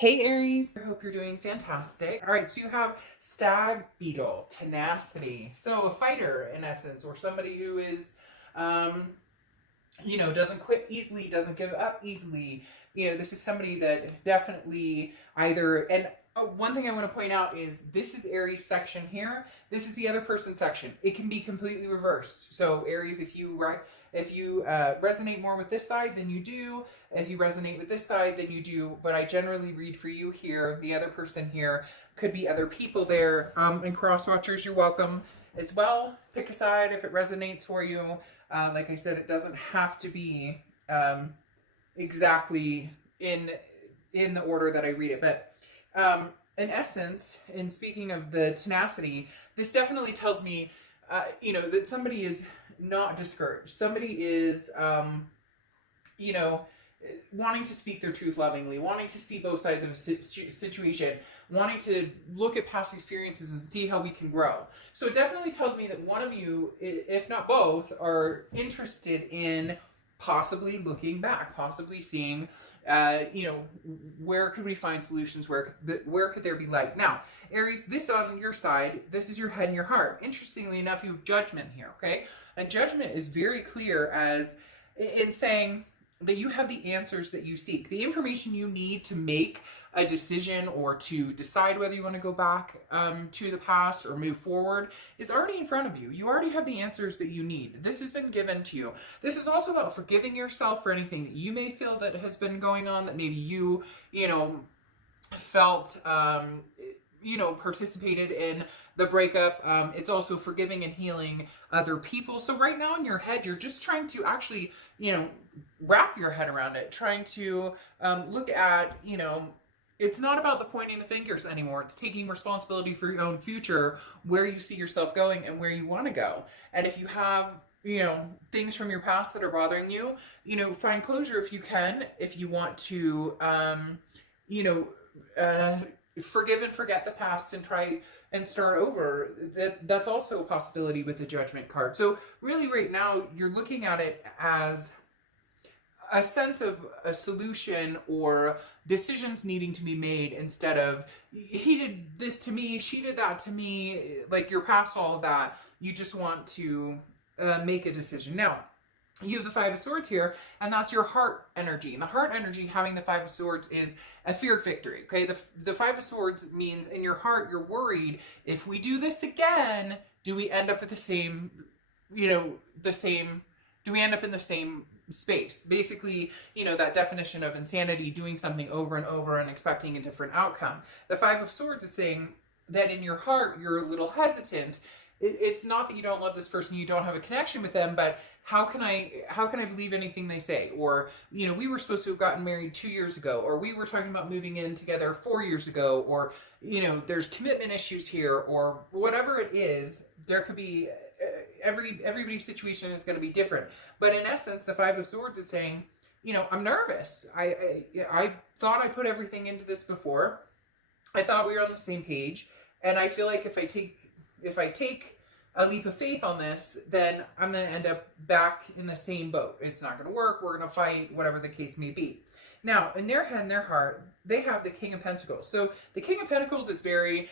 Hey Aries, I hope you're doing fantastic. All right, so you have stag beetle, tenacity. So a fighter in essence, or somebody who is, um, doesn't quit easily, doesn't give up easily. This is somebody that definitely either, and one thing I want to point out is this is Aries section here. This is the other person section. It can be completely reversed. So Aries, if you resonate more with this side, then you do. If you resonate with this side, then you do. But I generally read for you here. The other person here could be other people there. And cross watchers, you're welcome as well. Pick a side if it resonates for you. Like I said, it doesn't have to be exactly in the order that I read it. But in essence, in speaking of the tenacity, this definitely tells me, that somebody is not discouraged. Somebody is, wanting to speak their truth lovingly, wanting to see both sides of a situation, wanting to look at past experiences and see how we can grow. So it definitely tells me that one of you, if not both, are interested in possibly looking back, possibly seeing, where could we find solutions? Where could there be light? Now, Aries, this on your side, this is your head and your heart. Interestingly enough, you have judgment here, okay? And judgment is very clear as in saying that you have the answers that you seek, the information you need to make a decision or to decide whether you want to go back to the past or move forward is already in front of you. You already have the answers that you need. This has been given to you. This is also about forgiving yourself for anything that you may feel that has been going on, that maybe you felt, participated in the breakup. It's also forgiving and healing other people. So right now in your head, you're just trying to actually, wrap your head around it, trying to look at, it's not about the pointing the fingers anymore. It's taking responsibility for your own future, where you see yourself going and where you want to go. And if you have, things from your past that are bothering you, find closure if you can. If you want to, forgive and forget the past and try and start over, that's also a possibility with the judgment card. So really right now you're looking at it as a sense of a solution or decisions needing to be made instead of he did this to me, she did that to me. Like you're past all of that. You just want to make a decision. Now, you have the Five of Swords here, and that's your heart energy. And the heart energy, having the Five of Swords, is a feared victory, okay? The Five of Swords means in your heart, you're worried, if we do this again, do we end up with the same, do we end up in the same space? Basically, that definition of insanity, doing something over and over and expecting a different outcome. The Five of Swords is saying that in your heart, you're a little hesitant. It's not that you don't love this person, you don't have a connection with them, but how can I believe anything they say? Or, we were supposed to have gotten married 2 years ago, or we were talking about moving in together 4 years ago, or, there's commitment issues here, or whatever it is. There could be, everybody's situation is going to be different. But in essence, the Five of Swords is saying, I'm nervous. I thought I put everything into this before. I thought we were on the same page. And I feel like if I take a leap of faith on this, then I'm going to end up back in the same boat. It's not going to work. We're going to fight, whatever the case may be. Now, in their head and their heart, they have the King of Pentacles. So the King of Pentacles is very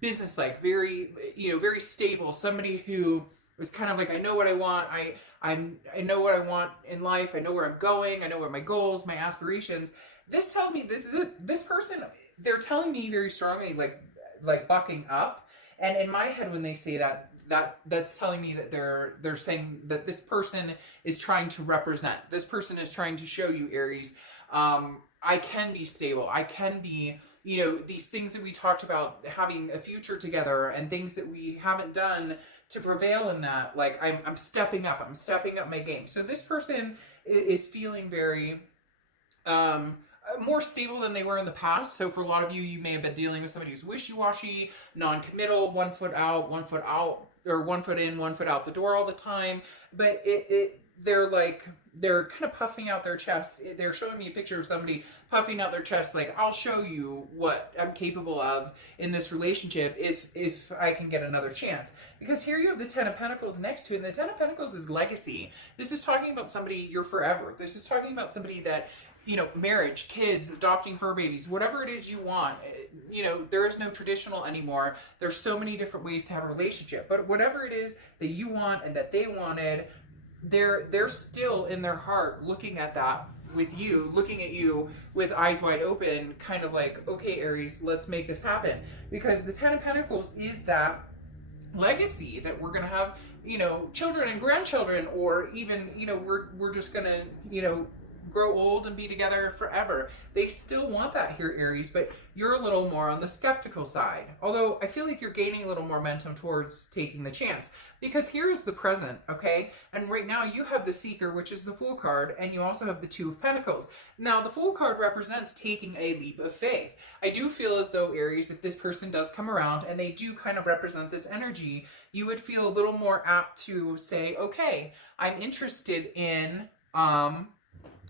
businesslike, very, very stable. Somebody who is kind of like, I know what I want. I know what I want in life. I know where I'm going. I know what my goals, my aspirations. This tells me this person, they're telling me very strongly, like bucking up. And in my head, when they say that's telling me that they're saying that this person is trying to represent. This person is trying to show you, Aries, I can be stable. I can be, these things that we talked about, having a future together and things that we haven't done to prevail in that. Like I'm stepping up. I'm stepping up my game. So this person is feeling very, more stable than they were in the past. So for a lot of you, you may have been dealing with somebody who's wishy-washy, non-committal, 1 foot out, 1 foot out, or 1 foot in, 1 foot out the door all the time. But they're kind of puffing out their chest. They're showing me a picture of somebody puffing out their chest, like, I'll show you what I'm capable of in this relationship if I can get another chance. Because here you have the Ten of Pentacles next to it, and the Ten of Pentacles is legacy. This is talking about somebody you're forever. This is talking about somebody that you know, marriage, kids, adopting fur babies, whatever it is you want. You know, there is no traditional anymore. There's so many different ways to have a relationship. But whatever it is that you want and that they wanted, they're still in their heart looking at that with you, looking at you with eyes wide open, kind of like, okay, Aries, let's make this happen. Because the Ten of Pentacles is that legacy that we're going to have, you know, children and grandchildren, or even, you know, we're just going to, you know, grow old and be together forever. They still want that here, Aries, but you're a little more on the skeptical side. Although I feel like you're gaining a little momentum towards taking the chance, because here's the present, okay? And right now you have the Seeker, which is the Fool card, and you also have the Two of Pentacles. Now, the Fool card represents taking a leap of faith. I do feel as though, Aries, if this person does come around and they do kind of represent this energy, you would feel a little more apt to say, okay, I'm interested in,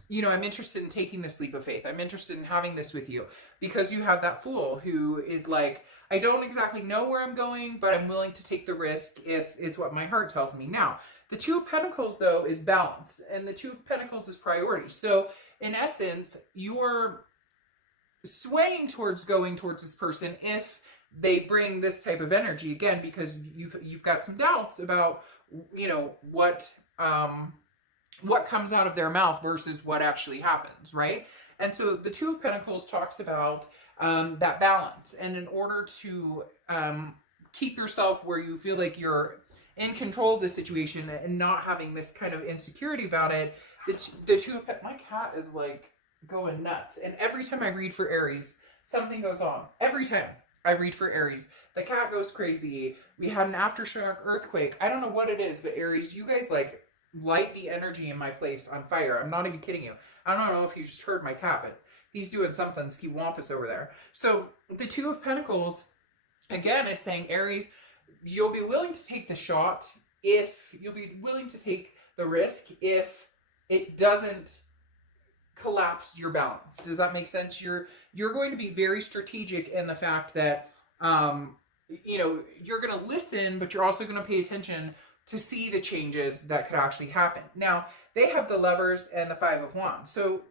you know, I'm interested in taking this leap of faith. I'm interested in having this with you, because you have that Fool who is like, I don't exactly know where I'm going, but I'm willing to take the risk if it's what my heart tells me. Now, the Two of Pentacles, though, is balance, and the Two of Pentacles is priority. So, in essence, you're swaying towards going towards this person if they bring this type of energy, again, because you've got some doubts about, you know, what comes out of their mouth versus what actually happens, right? And so the Two of Pentacles talks about that balance. And in order to keep yourself where you feel like you're in control of the situation and not having this kind of insecurity about it, the Two of Pentacles, my cat is like going nuts. And every time I read for Aries, something goes on. Every time I read for Aries, the cat goes crazy. We had an aftershock earthquake. I don't know what it is, but Aries, you guys like light the energy in my place on fire. I'm not even kidding you. I don't know if you just heard my cat, but he's doing something ski wampus over there. So the Two of Pentacles, again, is saying, Aries, you'll be willing to take the shot if you'll be willing to take the risk if it doesn't collapse your balance. Does that make sense? You're going to be very strategic in the fact that you know, you're going to listen, but you're also going to pay attention to see the changes that could actually happen. Now, they have the Lovers and the Five of Wands. So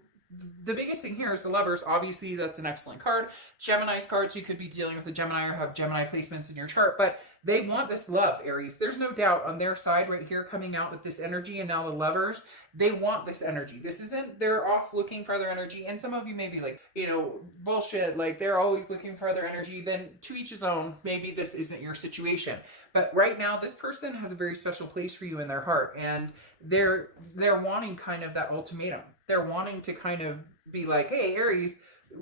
the biggest thing here is the Lovers. Obviously, that's an excellent card. Gemini's cards, you could be dealing with a Gemini or have Gemini placements in your chart, but they want this love, Aries. There's no doubt on their side right here coming out with this energy, and now the Lovers, they want this energy. This isn't, they're off looking for other energy, and some of you may be like, you know, bullshit, like they're always looking for other energy. Then to each his own, maybe this isn't your situation. But right now, this person has a very special place for you in their heart, and they're wanting kind of that ultimatum. They're wanting to kind of be like, hey, Aries,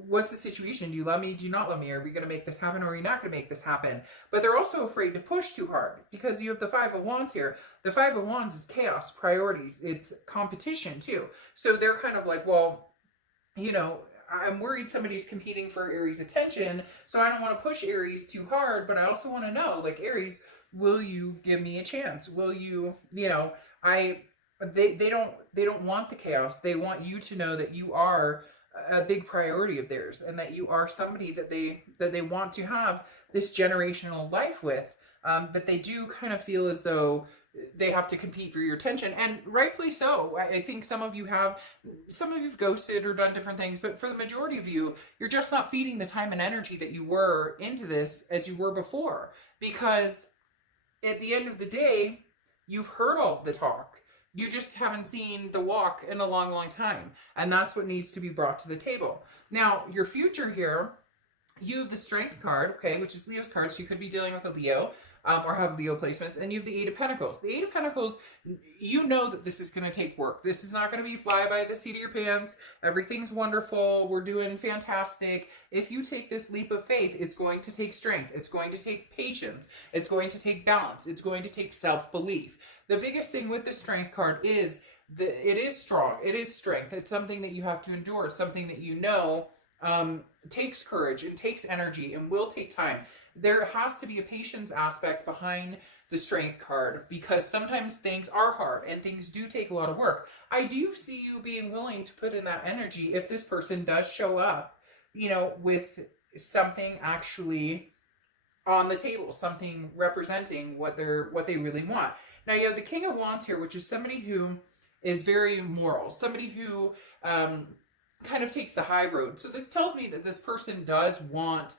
what's the situation? Do you love me? Do you not love me? Are we going to make this happen, or are you not going to make this happen? But they're also afraid to push too hard, because you have the Five of Wands here. The Five of Wands is chaos, priorities. It's competition too. So they're kind of like, well, you know, I'm worried somebody's competing for Aries' attention, so I don't want to push Aries too hard, but I also want to know, like, Aries, will you give me a chance? Will you, you know, they don't want the chaos. They want you to know that you are a big priority of theirs, and that you are somebody that they want to have this generational life with. But they do kind of feel as though they have to compete for your attention, and rightfully so. I think some of you've ghosted or done different things, but for the majority of you, you're just not feeding the time and energy that you were into this as you were before, because at the end of the day, you've heard all the talk. You just haven't seen the walk in a long, long time. And that's what needs to be brought to the table. Now, your future here, you have the Strength card, okay, which is Leo's card. So you could be dealing with a Leo or have Leo placements. And you have the Eight of Pentacles. The Eight of Pentacles, you know that this is going to take work. This is not going to be fly by the seat of your pants. Everything's wonderful. We're doing fantastic. If you take this leap of faith, it's going to take strength. It's going to take patience. It's going to take balance. It's going to take self-belief. The biggest thing with the Strength card is that it is strong. It is strength. It's something that you have to endure. It's something that you know takes courage and takes energy and will take time. There has to be a patience aspect behind the Strength card, because sometimes things are hard and things do take a lot of work. I do see you being willing to put in that energy if this person does show up, you know, with something actually on the table, something representing what they really want. Now you have the King of Wands here, which is somebody who is very moral, somebody who kind of takes the high road. So this tells me that this person does want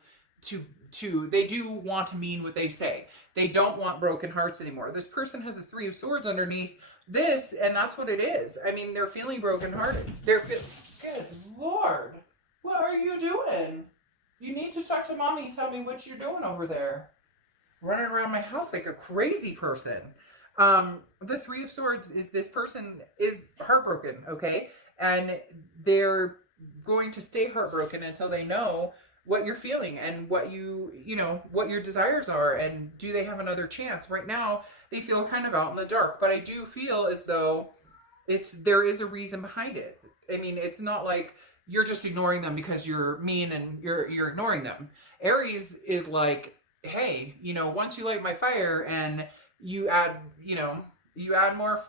they do want to mean what they say. They don't want broken hearts anymore. This person has a Three of Swords underneath this, and that's what it is. I mean, they're feeling brokenhearted. Good Lord, what are you doing? You need to talk to mommy and tell me what you're doing over there. Running around my house like a crazy person. The Three of Swords is this person is heartbroken, okay? And they're going to stay heartbroken until they know what you're feeling and what what your desires are, and do they have another chance. Right now they feel kind of out in the dark, but I do feel as though there is a reason behind it. I mean, it's not like you're just ignoring them because you're mean and you're ignoring them. Aries is like, hey, once you light my fire and you add more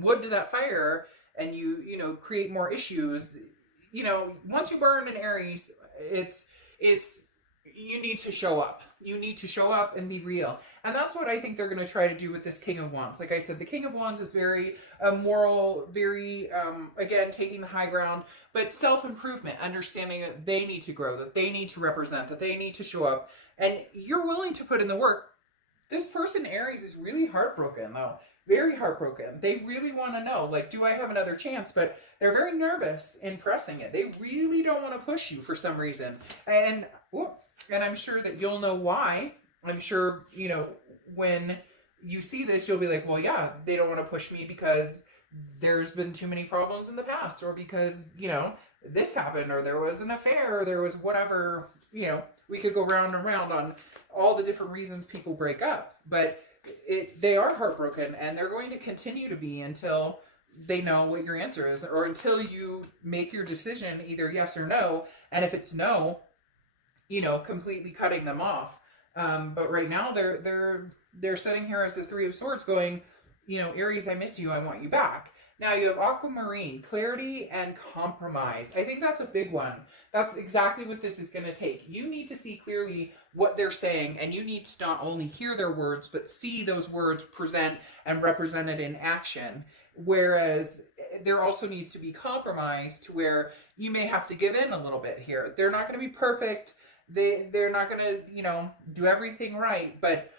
wood to that fire, and you create more issues. Once you burn an Aries, it's you need to show up. You need to show up and be real. And that's what I think they're going to try to do with this King of Wands. Like I said, the King of Wands is very moral, very, again, taking the high ground, but self-improvement, understanding that they need to grow, that they need to represent, that they need to show up. And you're willing to put in the work. This person, Aries, is really heartbroken, though. Very heartbroken. They really want to know, like, do I have another chance? But they're very nervous in pressing it. They really don't want to push you for some reason. And I'm sure that you'll know why. I'm sure, when you see this, you'll be like, well, yeah, they don't want to push me because there's been too many problems in the past, or because, this happened, or there was an affair, or there was whatever, we could go round and round on all the different reasons people break up. But they are heartbroken, and they're going to continue to be until they know what your answer is, or until you make your decision, either yes or no. And if it's no, completely cutting them off. But right now they're sitting here as the Three of Swords going, Aries, I miss you, I want you back. Now you have Aquamarine, clarity and compromise. I think that's a big one. That's exactly what this is going to take. You need to see clearly what they're saying, and you need to not only hear their words, but see those words present and represented in action. Whereas there also needs to be compromise, to where you may have to give in a little bit here. They're not going to be perfect. They're not going to, do everything right. But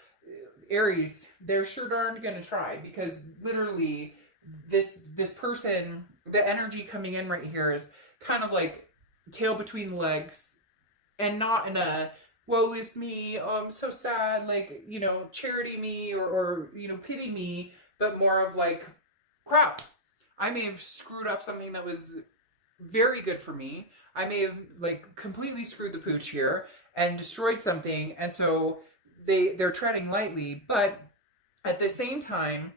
Aries, they're sure darn going to try, because literally this person, the energy coming in right here is kind of like tail between the legs, and not in a woe is me, oh I'm so sad, like, charity me, or pity me, but more of like, crap, I may have screwed up something that was very good for me. I may have like completely screwed the pooch here and destroyed something, and so they're treading lightly. But at the same time,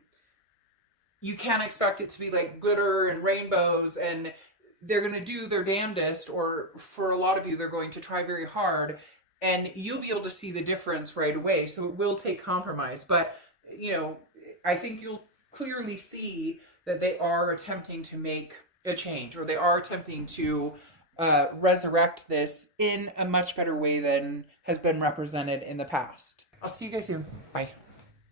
you can't expect it to be like glitter and rainbows, and they're going to do their damnedest, or for a lot of you, they're going to try very hard, and you'll be able to see the difference right away. So it will take compromise, but I think you'll clearly see that they are attempting to make a change, or they are attempting to resurrect this in a much better way than has been represented in the past. I'll see you guys soon. Bye.